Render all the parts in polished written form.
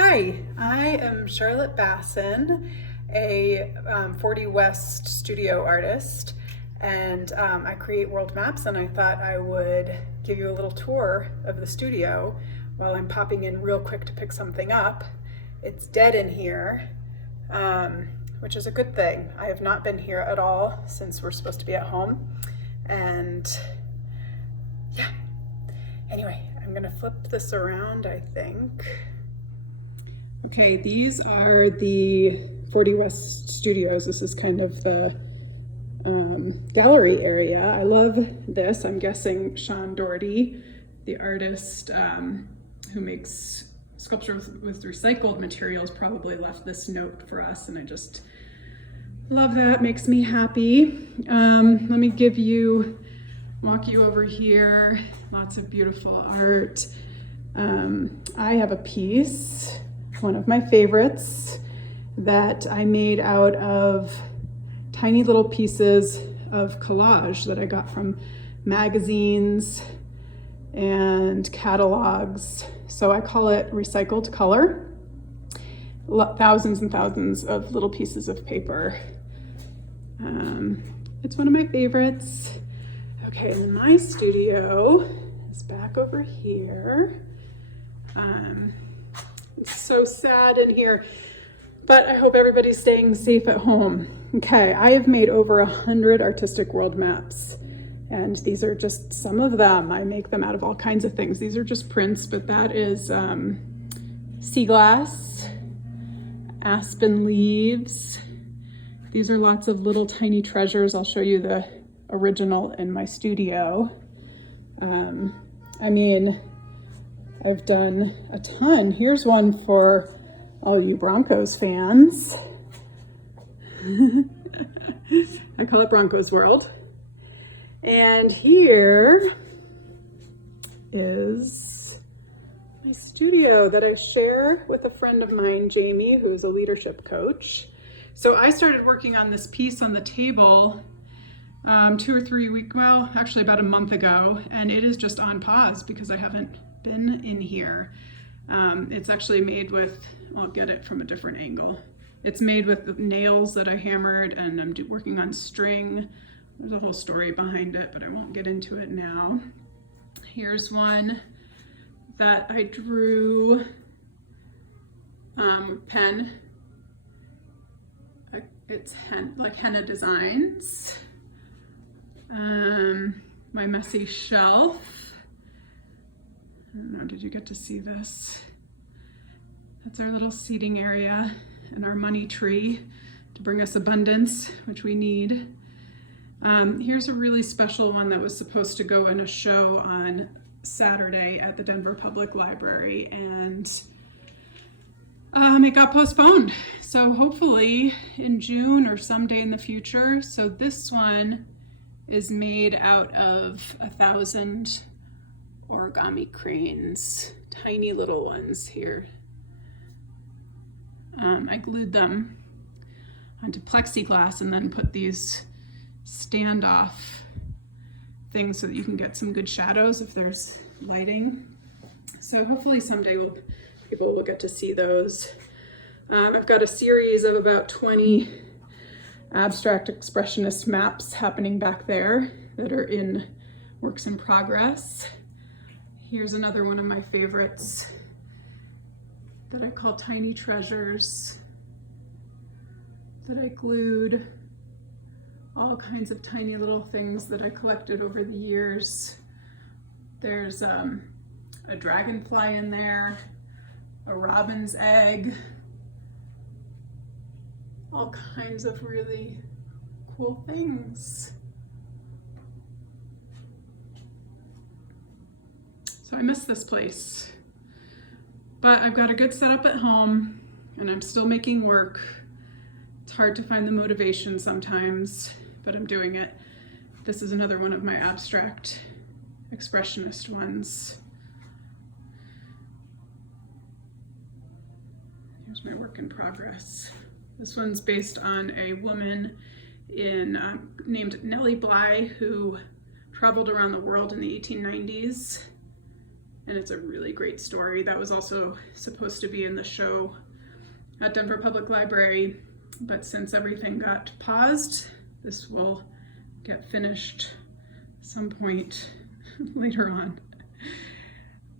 Hi, I am Charlotte Bassin, a 40 West studio artist, and I create world maps, and I thought I would give you a little tour of the studio while I'm popping in real quick to pick something up. It's dead in here, which is a good thing. I have not been here at all since we're supposed to be at home, and yeah. Anyway, I'm gonna flip this around, I think. Okay, these are the 40 West Studios. This is kind of the gallery area. I love this. I'm guessing Sean Doherty, the artist who makes sculpture with recycled materials, probably left this note for us, and I just love that. Makes me happy. Let me walk you over here. Lots of beautiful art. I have a piece, one of my favorites, that I made out of tiny little pieces of collage that I got from magazines and catalogs. So I call it recycled color. Thousands and thousands of little pieces of paper. It's one of my favorites. Okay, and my studio is back over here. It's so sad in here, but I hope everybody's staying safe at home. Okay, I have made over 100 artistic world maps, and these are just some of them. I make them out of all kinds of things. These are just prints, but that is sea glass, aspen leaves. These are lots of little tiny treasures. I'll show you the original in my studio. I've done a ton. Here's one for all you Broncos fans. I call it Broncos World. And here is my studio that I share with a friend of mine, Jamie, who's a leadership coach. So I started working on this piece on the table 2 or 3 weeks, well, actually about a month ago, and it is just on pause because I haven't been in here. It's actually made with, I'll get it from a different angle. It's made with nails that I hammered, and I'm working on string. There's a whole story behind it, but I won't get into it now. Here's one that I drew pen. It's like henna designs. My messy shelf. I don't know, did you get to see this? That's our little seating area and our money tree to bring us abundance, which we need. Here's a really special one that was supposed to go in a show on Saturday at the Denver Public Library, and it got postponed. So hopefully in June or someday in the future. So this one is made out of 1,000 origami cranes, tiny little ones here. I glued them onto plexiglass and then put these standoff things so that you can get some good shadows if there's lighting. So hopefully someday people will get to see those. I've got a series of about 20 abstract expressionist maps happening back there that are in works in progress. Here's another one of my favorites that I call Tiny Treasures, that I glued all kinds of tiny little things that I collected over the years. There's a dragonfly in there, a robin's egg, all kinds of really cool things. So I miss this place, but I've got a good setup at home and I'm still making work. It's hard to find the motivation sometimes, but I'm doing it. This is another one of my abstract expressionist ones. Here's my work in progress. This one's based on a woman named Nellie Bly, who traveled around the world in the 1890s and it's a really great story. That was also supposed to be in the show at Denver Public Library, but since everything got paused, this will get finished some point later on.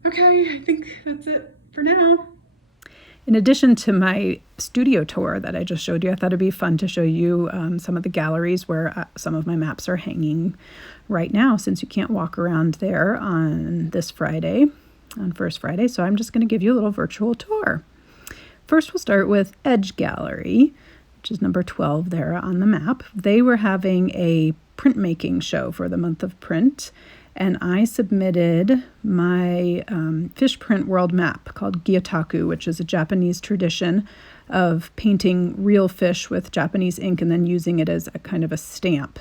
Okay, I think that's it for now. In addition to my studio tour that I just showed you, I thought it'd be fun to show you some of the galleries where some of my maps are hanging right now, since you can't walk around there on this Friday, on First Friday. So I'm just going to give you a little virtual tour. First, we'll start with Edge Gallery, which is number 12 there on the map. They were having a printmaking show for the month of print, and I submitted my fish print world map called Gyotaku, which is a Japanese tradition of painting real fish with Japanese ink and then using it as a kind of a stamp.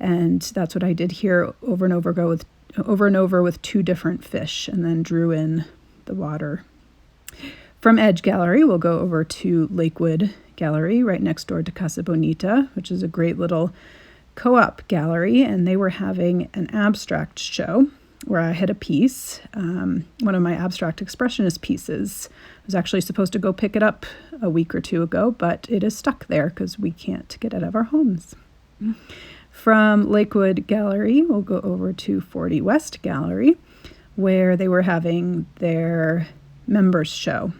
And that's what I did here over and over with 2 different fish, and then drew in the water. From Edge Gallery, we'll go over to Lakewood Gallery, right next door to Casa Bonita, which is a great little co-op gallery, and they were having an abstract show where I had a piece, one of my abstract expressionist pieces. I was actually supposed to go pick it up a week or 2 ago, but it is stuck there because we can't get it out of our homes. From Lakewood Gallery, we'll go over to 40 West Gallery, where they were having their members show.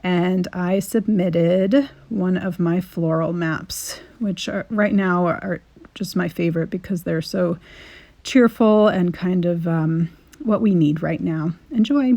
And I submitted one of my floral maps, which right now are just my favorite because they're so cheerful and kind of what we need right now. Enjoy.